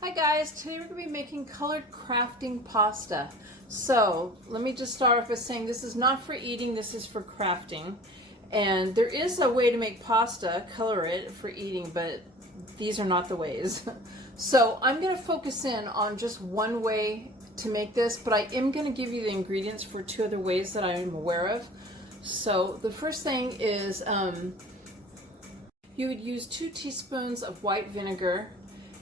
Hi guys, today we're going to be making colored crafting pasta. So let me just start off by saying this is not for eating, this is for crafting. And there is a way to make pasta, color it for eating, but these are not the ways. So I'm going to focus in on just one way to make this, but I am going to give you the ingredients for two other ways that I am aware of. So the first thing is you would use 2 teaspoons of white vinegar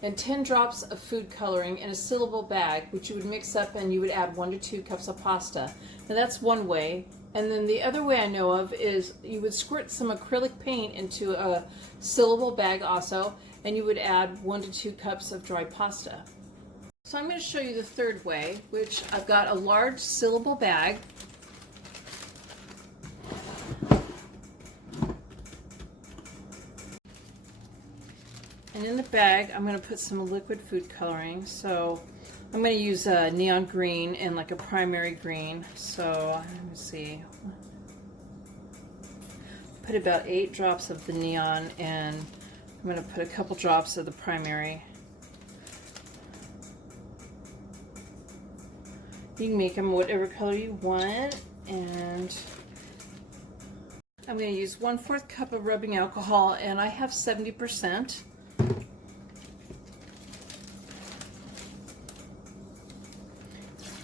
and 10 drops of food coloring in a sealable bag, which you would mix up, and you would add 1 to 2 cups of pasta. Now that's one way. And then the other way I know of is you would squirt some acrylic paint into a sealable bag also, and you would add 1 to 2 cups of dry pasta. So I'm going to show you the third way, which I've got a large sealable bag. And in the bag, I'm going to put some liquid food coloring. So I'm going to use a neon green and like a primary green. So let me see. Put about 8 drops of the neon, and I'm going to put a couple drops of the primary. You can make them whatever color you want. And I'm going to use 1/4 cup of rubbing alcohol, and I have 70%.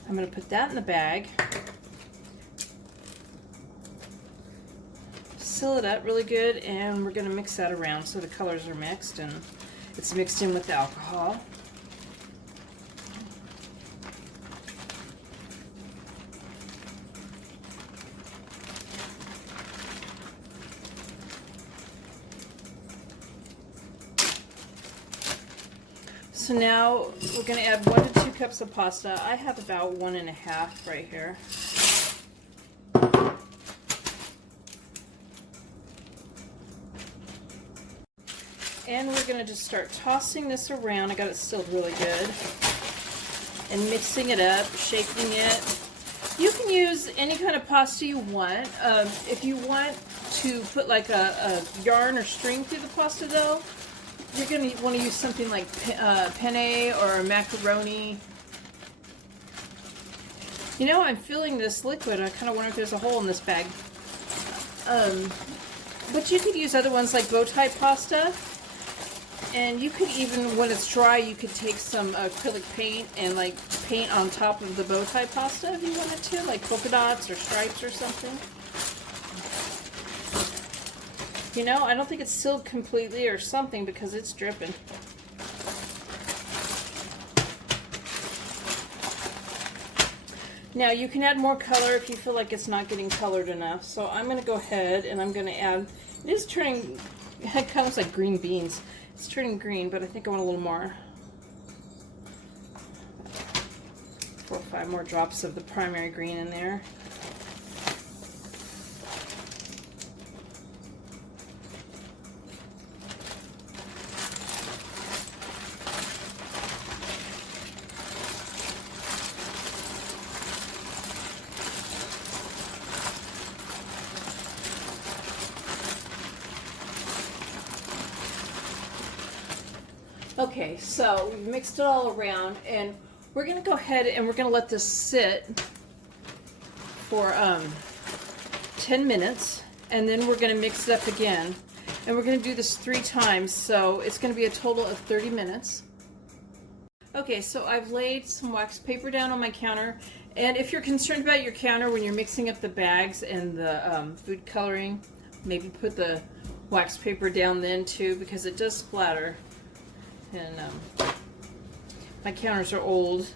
I'm going to put that in the bag, seal it up really good, and we're going to mix that around so the colors are mixed and it's mixed in with the alcohol. So now we're going to add 1 to 2 cups of pasta. I have about 1.5 right here. And we're going to just start tossing this around. I got it sealed really good. And mixing it up, shaking it. You can use any kind of pasta you want. If you want to put like a yarn or string through the pasta though, you're going to want to use something like penne or macaroni. You know, I'm feeling this liquid. I kind of wonder if there's a hole in this bag. But you could use other ones like bow tie pasta. And you could even, when it's dry, you could take some acrylic paint and like paint on top of the bow tie pasta if you wanted to, like polka dots or stripes or something. You know, I don't think it's sealed completely or something because it's dripping. Now you can add more color if you feel like it's not getting colored enough. So I'm going to go ahead and I'm going to add, it is turning, it kind of looks like green beans. It's turning green, but I think I want a little more. 4 or 5 more drops of the primary green in there. Okay, so we've mixed it all around, and we're going to go ahead and we're going to let this sit for 10 minutes, and then we're going to mix it up again. And we're going to do this 3 times, so it's going to be a total of 30 minutes. Okay, so I've laid some wax paper down on my counter, and if you're concerned about your counter when you're mixing up the bags and the food coloring, maybe put the wax paper down then too, because it does splatter. And my counters are old,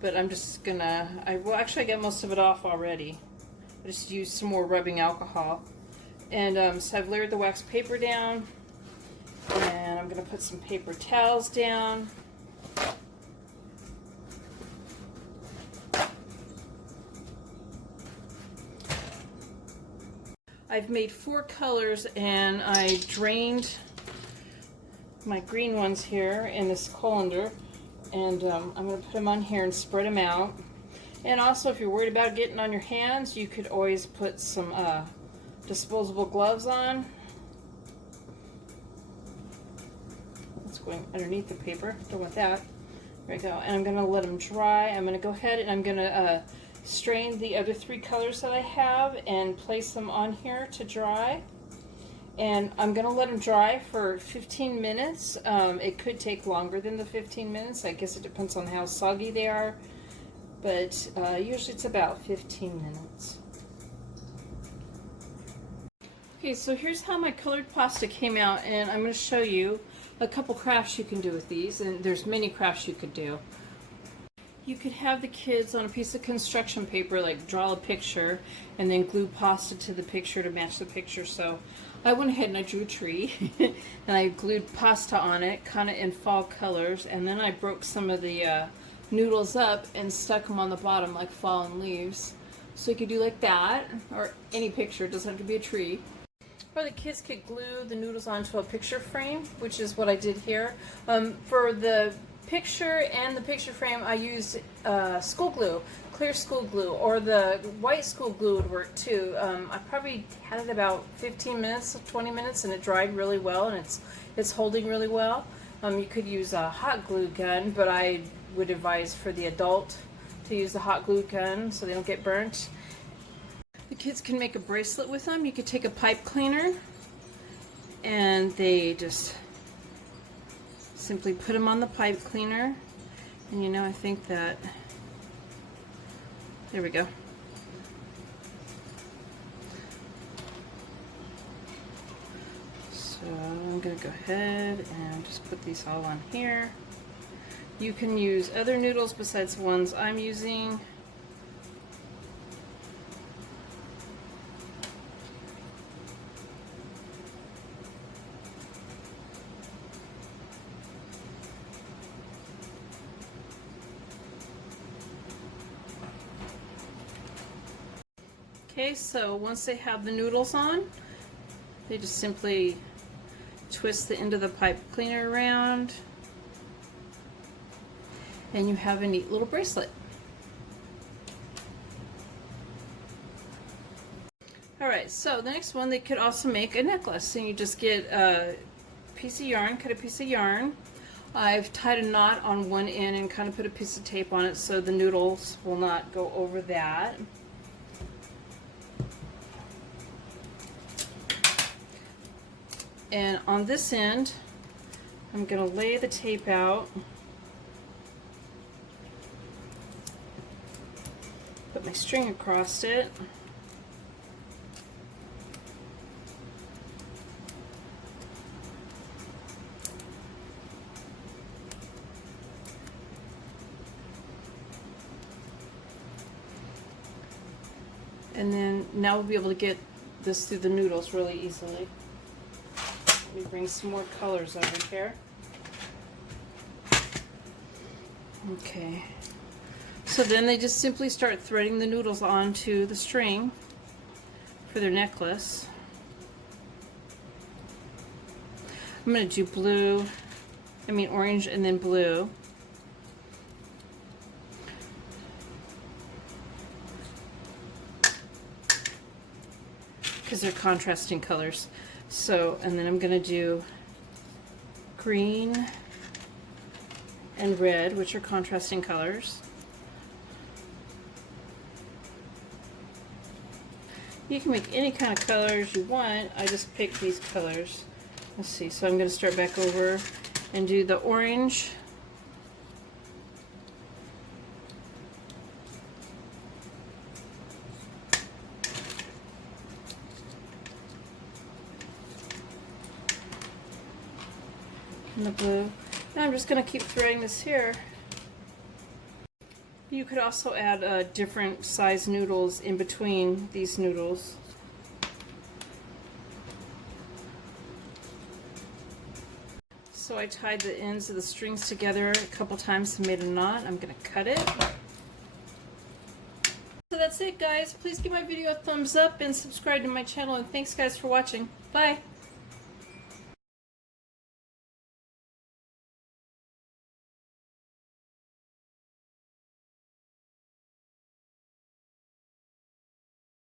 but I'm just gonna, well actually I got most of it off already. I just used some more rubbing alcohol. And so I've layered the wax paper down, and I'm gonna put some paper towels down. I've made 4 colors, and I drained my green ones here in this colander, and I'm going to put them on here and spread them out. And also, if you're worried about getting on your hands, you could always put some disposable gloves on. It's going underneath the paper, don't want that. There we go. And I'm going to let them dry. I'm going to go ahead and I'm going to strain the other 3 colors that I have and place them on here to dry. And I'm going to let them dry for 15 minutes. It could take longer than the 15 minutes. I guess it depends on how soggy they are. But usually it's about 15 minutes. Okay, so here's how my colored pasta came out, and I'm going to show you a couple crafts you can do with these, and there's many crafts you could do. You could have the kids on a piece of construction paper, like draw a picture, and then glue pasta to the picture to match the picture. So I went ahead and I drew a tree, and I glued pasta on it, kind of in fall colors, and then I broke some of the noodles up and stuck them on the bottom like fallen leaves. So you could do like that, or any picture, it doesn't have to be a tree. Or the kids could glue the noodles onto a picture frame, which is what I did here. For the picture and the picture frame, I used school glue, clear school glue, or the white school glue would work too. I probably had it about 15 minutes, 20 minutes, and it dried really well, and it's holding really well. You could use a hot glue gun, but I would advise for the adult to use the hot glue gun so they don't get burnt. The kids can make a bracelet with them. You could take a pipe cleaner and they just simply put them on the pipe cleaner, and you know, I think that, there we go. So I'm going to go ahead and just put these all on here. You can use other noodles besides the ones I'm using. Okay, so once they have the noodles on, they just simply twist the end of the pipe cleaner around, and you have a neat little bracelet. Alright, so the next one, they could also make a necklace, and you just get a piece of yarn, cut a piece of yarn. I've tied a knot on one end and kind of put a piece of tape on it so the noodles will not go over that. And on this end, I'm going to lay the tape out, put my string across it, and then now we'll be able to get this through the noodles really easily. Let me bring some more colors over here. Okay, so then they just simply start threading the noodles onto the string for their necklace. I'm going to do orange and then blue. Because they're contrasting colors. So, and then I'm going to do green and red, which are contrasting colors. You can make any kind of colors you want. I just picked these colors. Let's see, so I'm going to start back over and do the orange. And the blue. Now I'm just going to keep threading this here. You could also add different size noodles in between these noodles. So I tied the ends of the strings together a couple times and made a knot. I'm going to cut it. So that's it, guys. Please give my video a thumbs up and subscribe to my channel, and thanks guys for watching. Bye!